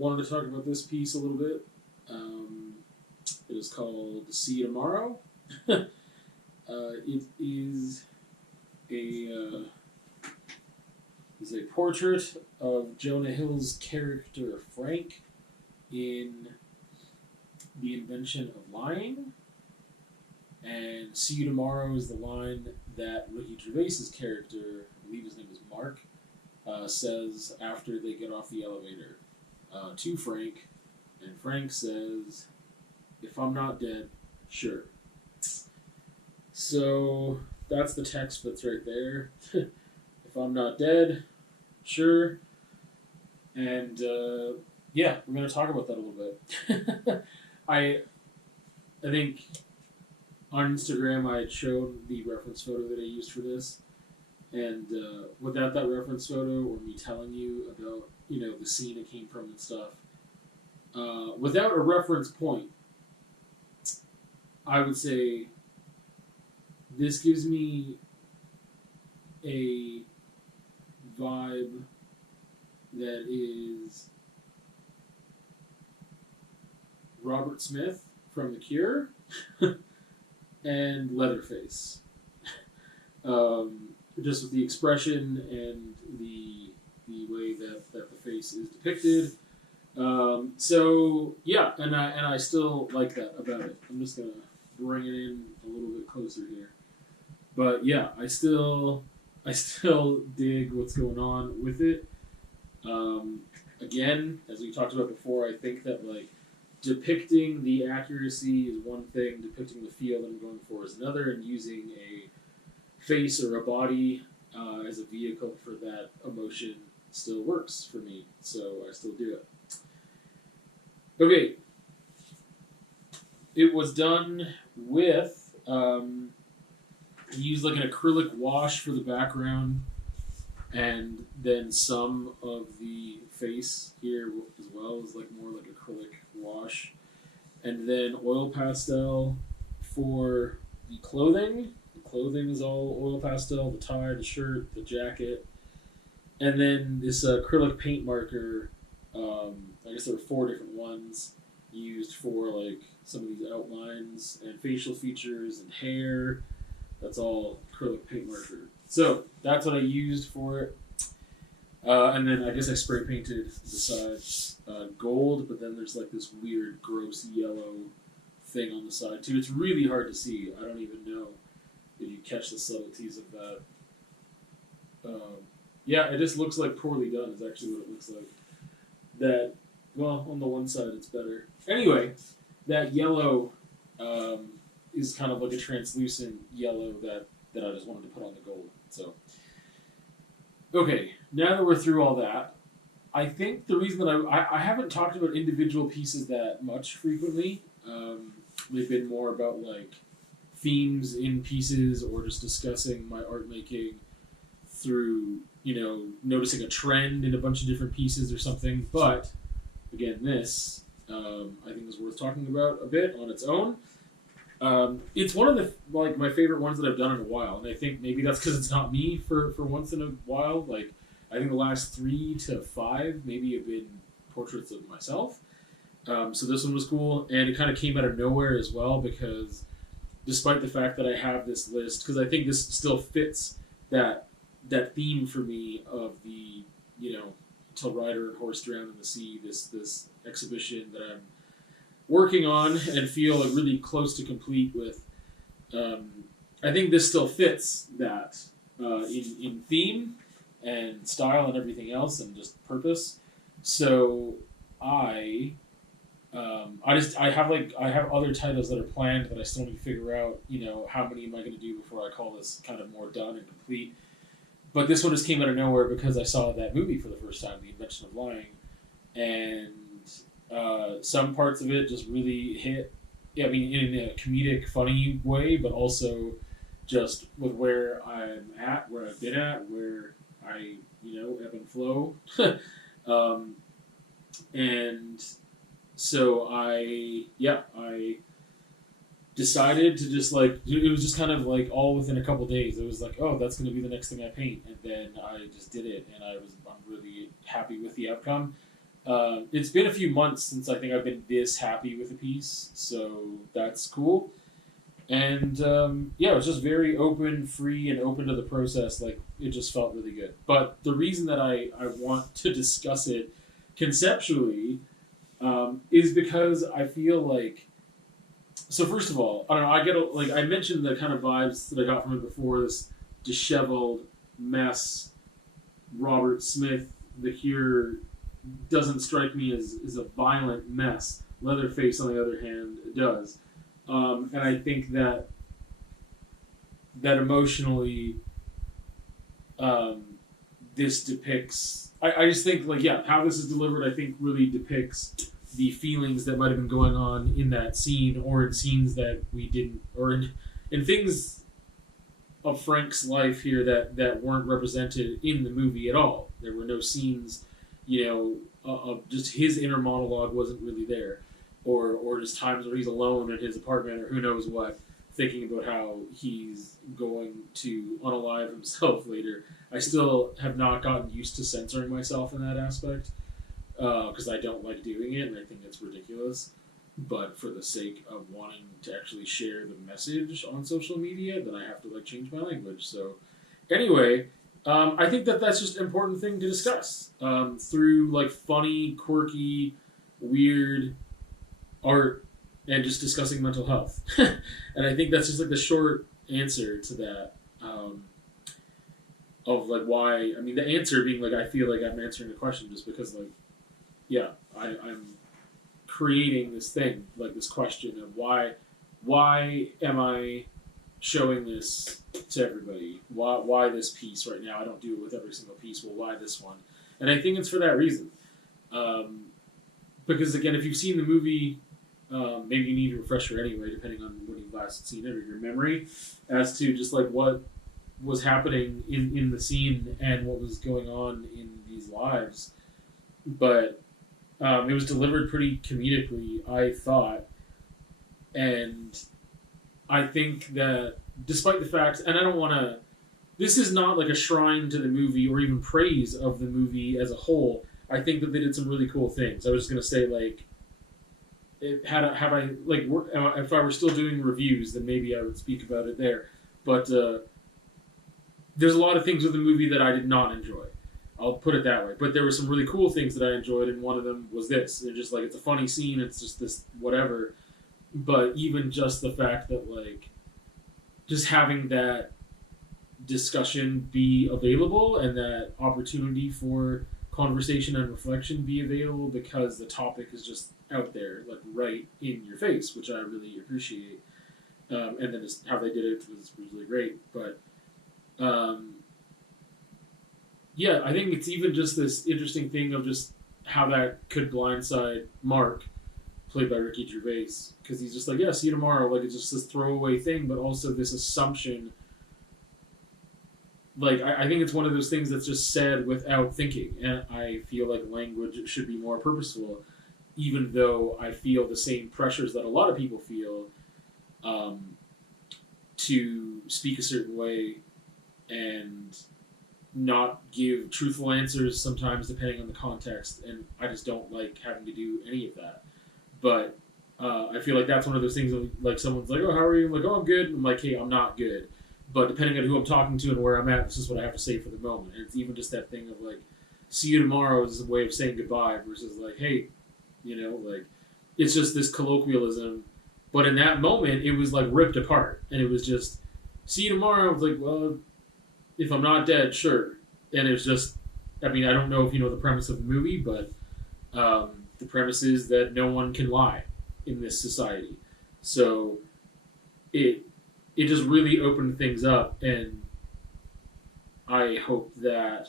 wanted to talk about this piece a little bit. It is called "See You Tomorrow." It is a portrait of Jonah Hill's character Frank in The Invention of Lying. And "See You Tomorrow" is the line that Ricky Gervais's character, I believe his name is Mark, says after they get off the elevator to Frank. And Frank says, "If I'm not dead, sure." So that's the text that's right there. If I'm not dead, sure. And yeah, we're going to talk about that a little bit. I think on Instagram I had shown the reference photo that I used for this. And without that reference photo or me telling you about, the scene it came from and stuff, without a reference point, I would say this gives me a vibe that is Robert Smith from The Cure and Leatherface. Just with the expression and the way that the face is depicted. So yeah, and I still like that about it. I'm just gonna bring it in a little bit closer here. But yeah, I still dig what's going on with it. Again, as we talked about before, I think that depicting the accuracy is one thing, depicting the feel that I'm going for is another, and using a face or a body as a vehicle for that emotion still works for me, so I still do it. Okay, it was done with used an acrylic wash for the background, and then some of the face here as well is more like acrylic wash, and then oil pastel for the clothing. Clothing is all oil pastel, the tie, the shirt, the jacket. And then this acrylic paint marker, I guess there were 4 different ones used for some of these outlines and facial features and hair. That's all acrylic paint marker. So that's what I used for it. And then I guess I spray painted the sides gold, but then there's this weird gross yellow thing on the side too. It's really hard to see. I don't even know if you catch the subtleties of that. Yeah, it just looks poorly done is actually what it looks like. That, well, on the one side it's better. Anyway, that yellow is kind of a translucent yellow that I just wanted to put on the gold. So, okay, now that we're through all that, I think the reason that I haven't talked about individual pieces that much frequently. They've been more about themes in pieces or just discussing my art making through, noticing a trend in a bunch of different pieces or something. But again, this I think is worth talking about a bit on its own. It's one of the my favorite ones that I've done in a while, and I think maybe that's because it's not me for once in a while. I think the last 3 to 5 maybe have been portraits of myself. So this one was cool, and it kind of came out of nowhere as well because despite the fact that I have this list, because I think this still fits that theme for me of the, Till Rider and Horse Drowned in the Sea, this exhibition that I'm working on and feel really close to complete with. I think this still fits that in theme and style and everything else and just purpose. So I have other titles that are planned that I still need to figure out, how many am I going to do before I call this kind of more done and complete. But this one just came out of nowhere because I saw that movie for the first time, The Invention of Lying, and some parts of it just really hit. I mean, in a comedic, funny way, but also just with where I'm at, where I've been at, where I, ebb and flow. And so I decided to just it was just kind of all within a couple days. It was oh, that's going to be the next thing I paint, and then I just did it, and I'm really happy with the outcome. It's been a few months since I think I've been this happy with a piece, so that's cool. And yeah, it was just very open, free, and open to the process. Like, it just felt really good. But the reason that I want to discuss it conceptually is because I feel like. So first of all, I don't know. I get like I mentioned the kind of vibes that I got from it before. This disheveled mess. Robert Smith, the Cure, doesn't strike me as a violent mess. Leatherface, on the other hand, does. And I think that emotionally, this depicts. I just think like yeah, how this is delivered, I think really depicts the feelings that might have been going on in that scene, or in scenes that we didn't, or in things of Frank's life here that weren't represented in the movie at all. There were no scenes, of just his inner monologue wasn't really there, or just times where he's alone in his apartment or who knows what, thinking about how he's going to unalive himself later. I still have not gotten used to censoring myself in that aspect because I don't like doing it and I think it's ridiculous. But for the sake of wanting to actually share the message on social media, then I have to like change my language. So anyway, I think that's just an important thing to discuss through like funny, quirky, weird art and just discussing mental health. And I think that's just like the short answer to that. Of like why, I mean, the answer being like I feel like I'm answering a question just because like, yeah, I'm creating this thing, like this question of why am I showing this to everybody? Why this piece right now? I don't do it with every single piece. Well, why this one? And I think it's for that reason. Because again, if you've seen the movie, maybe you need a refresher anyway, depending on when you've last seen it or your memory, as to just like what was happening in the scene and what was going on in these lives. But it was delivered pretty comedically, I thought. And I think that despite the fact, and I don't want to, this is not like a shrine to the movie or even praise of the movie as a whole. I think that they did some really cool things. I was just going to say, like, if I were still doing reviews, then maybe I would speak about it there. But there's a lot of things with the movie that I did not enjoy. I'll put it that way. But there were some really cool things that I enjoyed, and one of them was this. It's just like, it's a funny scene, it's just this whatever. But even just the fact that, like, just having that discussion be available and that opportunity for conversation and reflection be available because the topic is just out there, like, right in your face, which I really appreciate. And then just how they did it was really great. But, yeah, I think it's even just this interesting thing of just how that could blindside Mark, played by Ricky Gervais, because he's just like, yeah, see you tomorrow. Like, it's just this throwaway thing, but also this assumption. Like, I think it's one of those things that's just said without thinking, and I feel like language should be more purposeful, even though I feel the same pressures that a lot of people feel to speak a certain way and not give truthful answers sometimes depending on the context, and I just don't like having to do any of that. But I feel like that's one of those things of, like, someone's like, oh, how are you? I'm like, oh, I'm good. I'm like, hey, I'm not good. But depending on who I'm talking to and where I'm at, this is what I have to say for the moment. And it's even just that thing of, like, see you tomorrow is a way of saying goodbye versus, like, hey, like, it's just this colloquialism. But in that moment, it was, like, ripped apart. And it was just, see you tomorrow. I was like, well, if I'm not dead, sure. And it's just, I mean, I don't know if you know the premise of the movie, but the premise is that no one can lie in this society. So it just really opened things up, and I hope that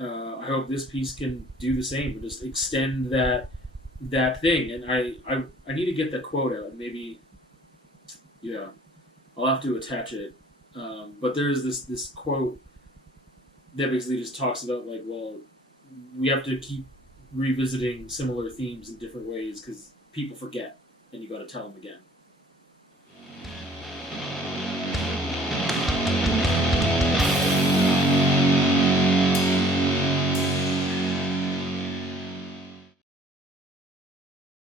I hope this piece can do the same and just extend that thing. And I need to get that quote out, and maybe, yeah, I'll have to attach it. But there's this quote that basically just talks about, like, well, we have to keep revisiting similar themes in different ways because people forget, and you got to tell them again.